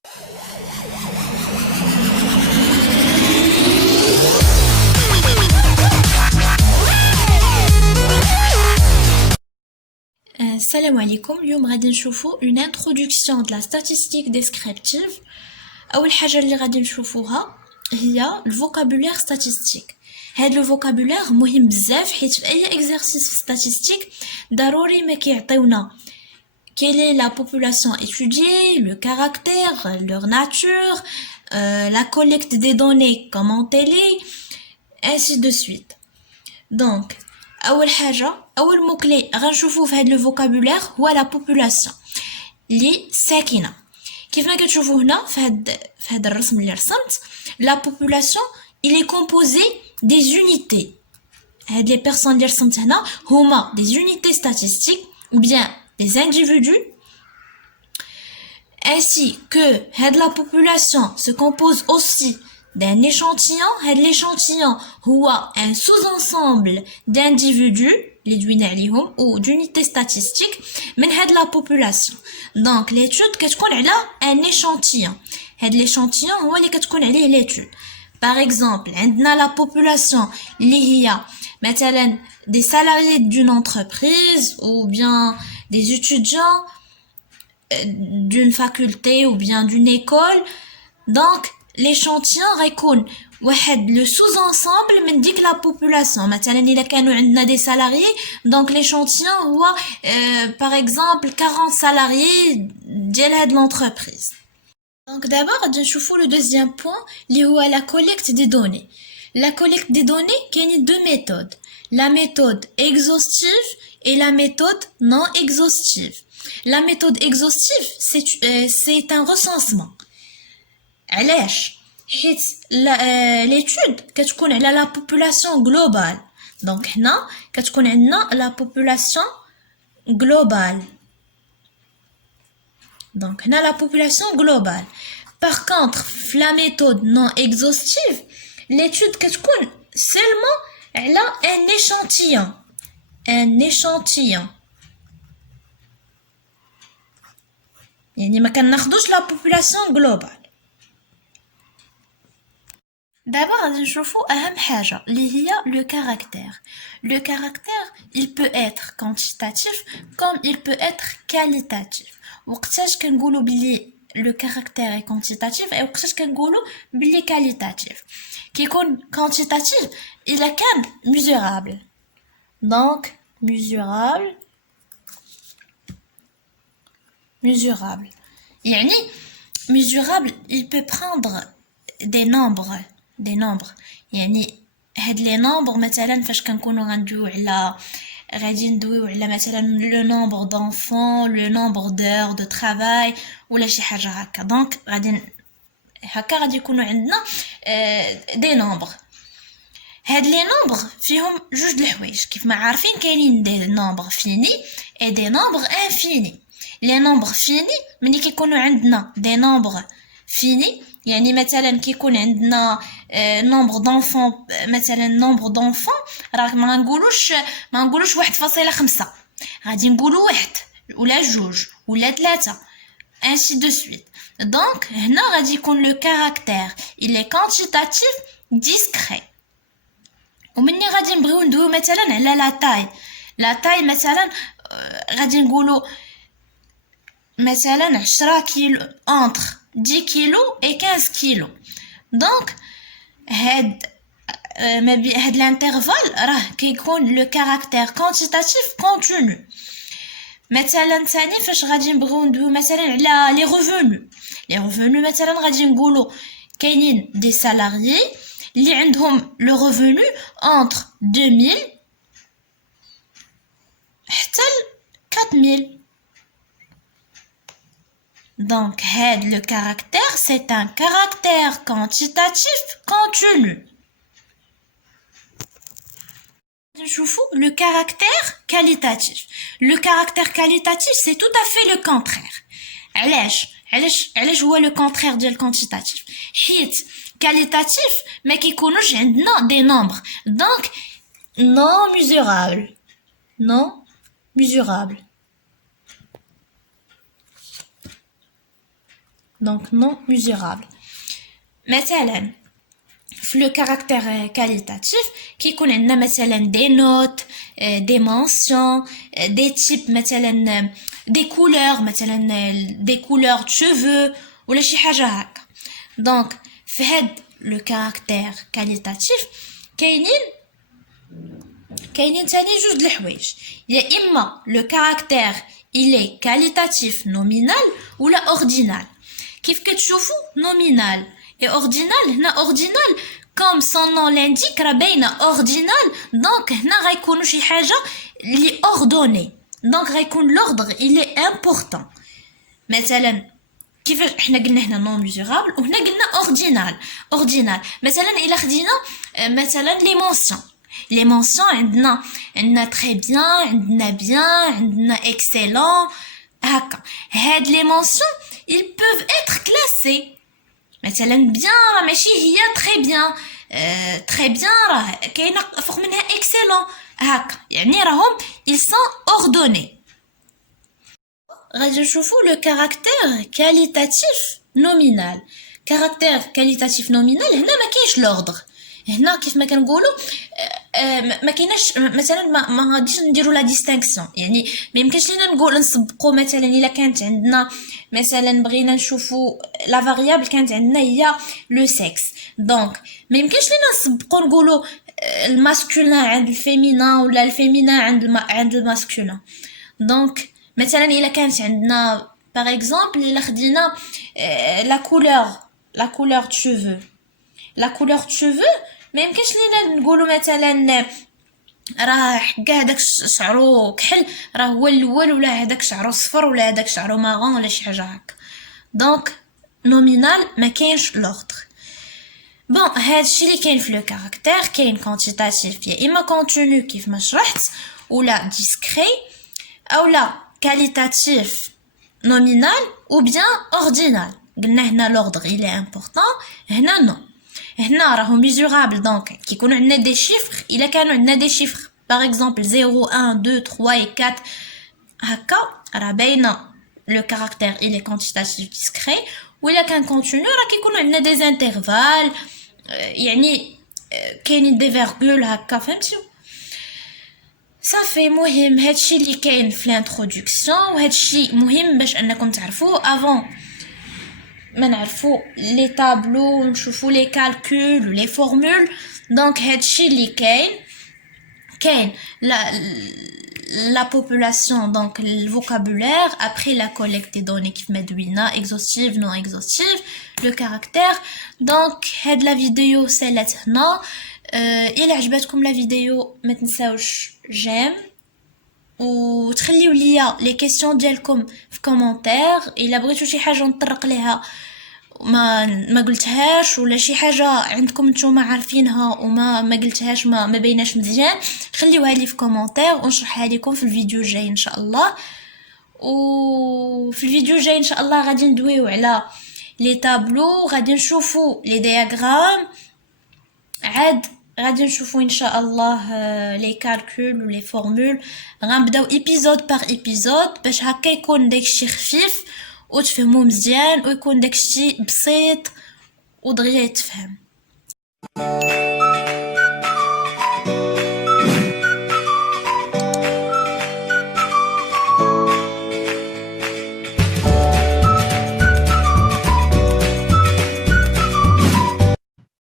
Salam alaikum, اليوم غادي نشوفو une introduction de la statistique descriptive. أول حاجة اللي غادي نشوفوها هي الفوكابولير statistique. هاد الفوكابولير مهم بزاف حيت في أي exercice في statistique ضروري ما كيعطيونا quelle est la population étudiée, le caractère, leur nature, la collecte des données, comment elle est, ainsi de suite. Donc, أول مو-كلي غنشوفو في هاد لو فوكابولير هو لا بوبولاسيون لي ساكنة. كيف ما كتشوفو هنا في هاد الرسم اللي رسمت لا بوبولاسيون il est composé des unités. هاد لي بيرسون اللي رسمت هنا هما des unités statistiques ou bien des individus, ainsi que la population se compose aussi d'un échantillon. L'échantillon est un sous-ensemble d'individus ou d'unités statistiques من la population. Donc l'étude كتكون على un échantillon. l'échantillon هو اللي كتكون عليه l'étude. Par exemple عندنا la population اللي هي مثلا des salariés d'une entreprise ou bien des étudiants d'une faculté ou bien d'une école. Donc l'échantillon غيكون واحد le sous-ensemble من ديك la population. مثلا إلا كانوا عندنا des salariés, donc l'échantillon هو par exemple 40 salariés ديال هاد l'entreprise. Donc d'abord غادي نشوفوا le deuxième point اللي هو la collecte des données. La collecte des données كاينين deux méthodes, la méthode exhaustive et la méthode non exhaustive. La méthode exhaustive c'est un recensement. علاش؟ حيت l'étude كتكون على la population globale. donc هنا كتكون عندنا la population globale. donc هنا la population globale. par contre la méthode non exhaustive l'étude كتكون seulement على un échantillon. يعني ما كناخدوش la population globale. D'abord غادي نشوفوا أهم حاجة اللي هي le caractère. Le caractère il peut être quantitatif comme il peut être qualitatif. وقتاش كنقولوا بلي le caractère est quantitatif et وقتاش كنقولوا بلي qualitatif. كيكون quantitatif إلا كان mesurable. donc mesurable يعني mesurable il peut prendre des nombres يعني هاد لي nombres مثلا فاش كنكونوا غادي ندويو على مثلا le nombre d'enfants, le nombre d'heures de travail ولا شي حاجه هكا. دونك غادي يكونوا عندنا des nombres. هاد لي nombres فيهم جوج الحوايج كيف ما عارفين كاينين des nombres finis et des nombres infinis. les nombres finis ملي كيكونوا عندنا des nombres finis يعني مثلا كيكون عندنا nombre d'enfants مثلا nombre d'enfants راه ما نقولوش 1.5 غادي نقولوا 1 ولا 2 ولا 3 ainsi de suite. donc هنا غادي يكون le caractère il est quantitatif discret. ومني غادي نبغيو ندويو مثلا على la taille مثلا غادي نقولوا مثلا 10 كيلو entre 10 kilos et 15 kilos. donc هاد l'intervalle راه كيكون le caractère quantitatif continu. مثلا ثاني فاش غادي نبغيو ندويو مثلا على les revenus مثلا غادي نقولوا كاينين des salariés اللي عندهم le revenu entre 2000 حتى 4000. donc le caractère c'est un caractère quantitatif continu. نشوفوا le caractère qualitatif. le caractère qualitatif c'est tout à fait le contraire. علاش هو le contraire ديال quantitatif؟ حيت qualitatif ما كيكونوش عندنا des nombres donc non mesurable. donc non mesurable. مثلا في le caractère qualitatif كيكون عندنا مثلا des notes, des mentions, des types مثلا des couleurs مثلا des couleurs de cheveux ولا شي حاجة هكا. donc في هاد le caractère qualitatif كاينين تاني جوج د الحوايج يا اما le caractère il est qualitatif nominal ولا ordinal. كيف كتشوفوا nominal et ordinal هنا ordinal comme son nom l'indique راه باينه ordinal donc هنا غيكونوا شي حاجه اللي ordonnée donc غيكون l'ordre il est important. مثلا كيفاش احنا قلنا هنا نون ميزورابل وهنا قلنا اوردينال مثلا الا خدينا مثلا لي مونسيون عندنا تري بيان عندنا بيان عندنا اكسيلون هكا. هاد لي مونسيون ils peuvent être classés مثلا بيان راه ماشي هي تري بيان راه كاينه فوق منها اكسيلون هكا يعني راهم ils sont ordonnés. غادي نشوفوا لو كاركتير كاليتاتيف نومينال. كاركتير كاليتاتيف نومينال هنا ما كاينش لوردر. هنا كيف ما كنقولوا ما كايناش مثلا ما غاديش نديروا لا ديستينكسيون يعني ما يمكنش لينا نقول نسبقوا مثلا الا كانت عندنا مثلا بغينا نشوفوا لا فاريابل كانت عندنا هي لو سكس دونك ما يمكنش لينا نسبقوا نقولوا الماسكولين عند الفيمينا ولا الفيمينا عند الماسكولين. دونك مثلا الا كانت عندنا باغ اكزومبل الا خدينا لا كولور دو شوفو ما يمكنش لينا نقولوا مثلا راه حكا هذاك شعرو كحل راه هو الاول ولا هذاك شعرو صفر ولا هذاك شعرو مارون ولا شي حاجه هكا. دونك نومينال ما كاينش لوردر. بون هادشي اللي كاين في لو كاركتير. كاين كونتيتاتيف يا اما كونتينيو كيف ما شرحت ولا ديسكري اولا qualitatif nominal ou bien ordinal. قلنا هنا l'ordre il est important هنا non. هنا راهو mesurable donc كيكونوا عندنا des chiffres الا كانوا عندنا des chiffres par exemple 0 1 2 3 et 4 هكا راه باينه le caractère il est quantitatif discret. وإلا كان continu راه كيكونوا عندنا des intervalles يعني كاينين des virgules هكا فهمتيو. صافي مهم هادشي اللي كاين في الانترودكسيون وهادشي مهم باش انكم تعرفوا افون ما نعرفوا لي طابلو ونشوفوا لي كالكول ولي فورمول. دونك هادشي اللي كاين la population donc le vocabulaire après la collecte des données كيف ما دوينا exhaustive non exhaustive le caractère. donc هاد لا فيديو سالات هنا. إلا عجبتكم لا فيديو ما تنساوش جيم وتخليو ليا لي كيسيون ديالكم في كومونتير. الا بغيتو شي حاجه نطرق ليها ما قلتهاش ولا شي حاجه عندكم نتوما عارفينها وما قلتهاش ما بيناش مزيان خليوها لي في كومونتير ونشرحها لكم في الفيديو الجاي ان شاء الله. وفي الفيديو الجاي ان شاء الله غادي ندويو على لي طابلو غادي نشوفوا لي دياغرام عاد غادي نشوفوا ان شاء الله لي كالكول ولي فورمول. غنبداو ايبيزود بار ايبيزود باش هكا يكون داكشي خفيف وتفهموا مزيان ويكون داكشي بسيط ودغيا يتفهم.